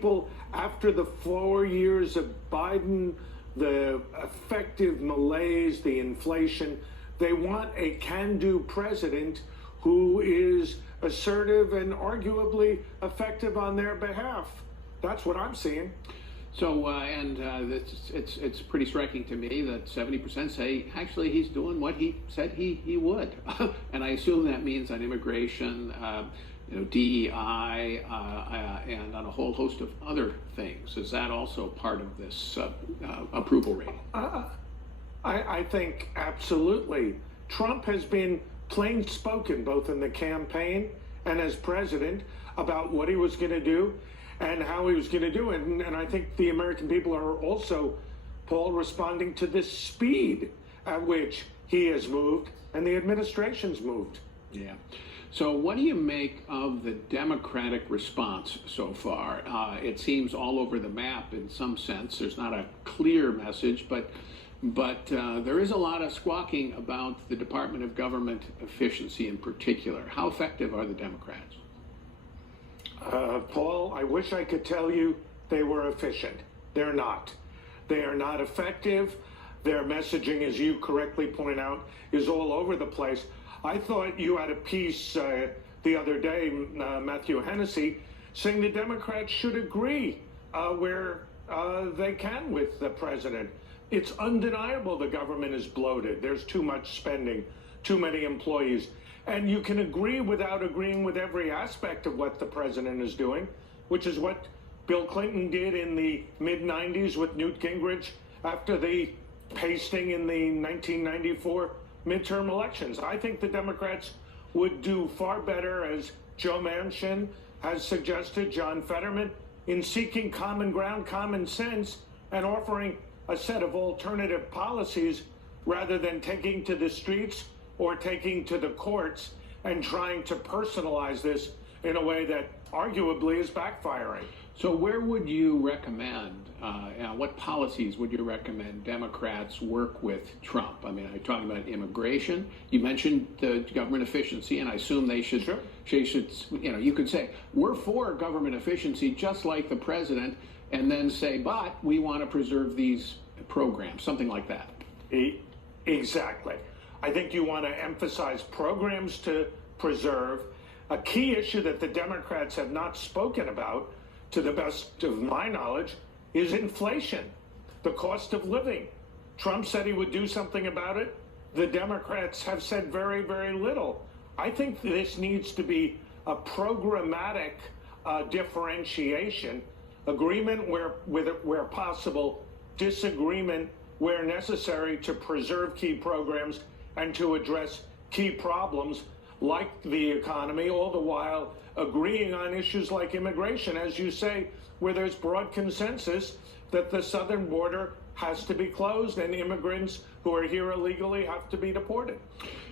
people, after the 4 years of Biden, the effective malaise, the inflation, they want a can-do president who is assertive and arguably effective on their behalf. That's what I'm seeing. So, it's pretty striking to me that 70% say actually he's doing what he said he would, and I assume that means on immigration, DEI, and on a whole host of other things. Is that also part of this approval rating? I think absolutely. Trump has been plain spoken, both in the campaign and as president, about what he was going to do and how he was going to do it. And I think the American people are also, Paul, responding to the speed at which he has moved and the administration's moved. Yeah. So what do you make of the Democratic response so far? It seems all over the map in some sense. There's not a clear message, but there is a lot of squawking about the Department of Government efficiency in particular. How effective are the Democrats? Paul, I wish I could tell you they were efficient. They're not. They are not effective. Their messaging, as you correctly point out, is all over the place. I thought you had a piece the other day, Matthew Hennessy, saying the Democrats should agree where they can with the president. It's undeniable the government is bloated. There's too much spending, too many employees. And you can agree without agreeing with every aspect of what the president is doing, which is what Bill Clinton did in the mid-90s with Newt Gingrich after the pasting in the 1994 midterm elections. I think the Democrats would do far better, as Joe Manchin has suggested, John Fetterman, in seeking common ground, common sense, and offering a set of alternative policies rather than taking to the streets or taking to the courts and trying to personalize this in a way that arguably is backfiring. So where would you recommend, what policies would you recommend Democrats work with Trump? I mean, are you talking about immigration? You mentioned the government efficiency, and I assume they should, Sure. You could say, we're for government efficiency just like the president, and then say, but we want to preserve these programs, something like that. Exactly. I think you want to emphasize programs to preserve. A key issue that the Democrats have not spoken about, to the best of my knowledge, is inflation, the cost of living. Trump said he would do something about it. The Democrats have said very, very little. I think this needs to be a programmatic differentiation, agreement where possible, disagreement where necessary, to preserve key programs and to address key problems like the economy, all the while agreeing on issues like immigration, as you say, where there's broad consensus that the southern border has to be closed and immigrants who are here illegally have to be deported.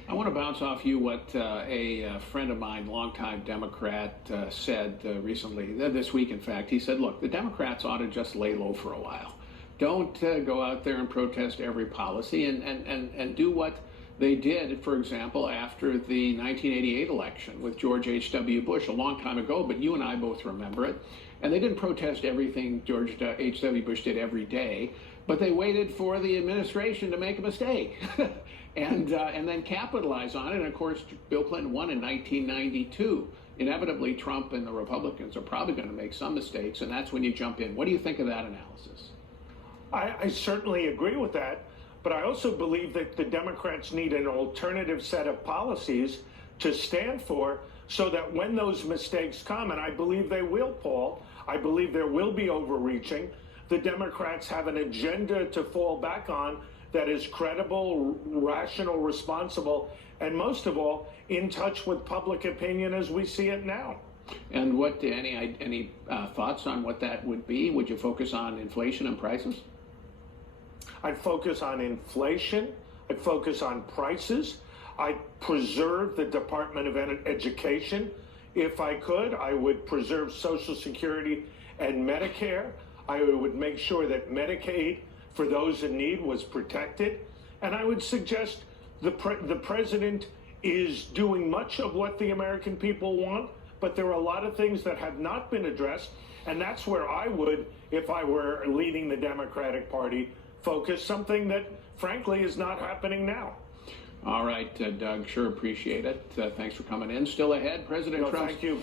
I want to bounce off you what a friend of mine, longtime Democrat, said recently, this week in fact. He said, look, the Democrats ought to just lay low for a while. Don't go out there and protest every policy and do what they did, for example, after the 1988 election with George H.W. Bush a long time ago, but you and I both remember it. And they didn't protest everything George H.W. Bush did every day, but they waited for the administration to make a mistake and then capitalize on it. And of course, Bill Clinton won in 1992. Inevitably, Trump and the Republicans are probably going to make some mistakes, and that's when you jump in. What do you think of that analysis? I certainly agree with that. But I also believe that the Democrats need an alternative set of policies to stand for so that when those mistakes come, and I believe they will, Paul, I believe there will be overreaching, the Democrats have an agenda to fall back on that is credible, rational, responsible, and most of all, in touch with public opinion as we see it now. And what any thoughts on what that would be? Would you focus on inflation and prices? I'd focus on inflation. I'd focus on prices. I'd preserve the Department of Education. If I could, I would preserve Social Security and Medicare. I would make sure that Medicaid for those in need was protected. And I would suggest the president is doing much of what the American people want, but there are a lot of things that have not been addressed. And that's where I would, if I were leading the Democratic Party, focus, something that, frankly, is not happening now. All right, Doug, sure appreciate it. Thanks for coming in. Still ahead, President No, Trump's thank you.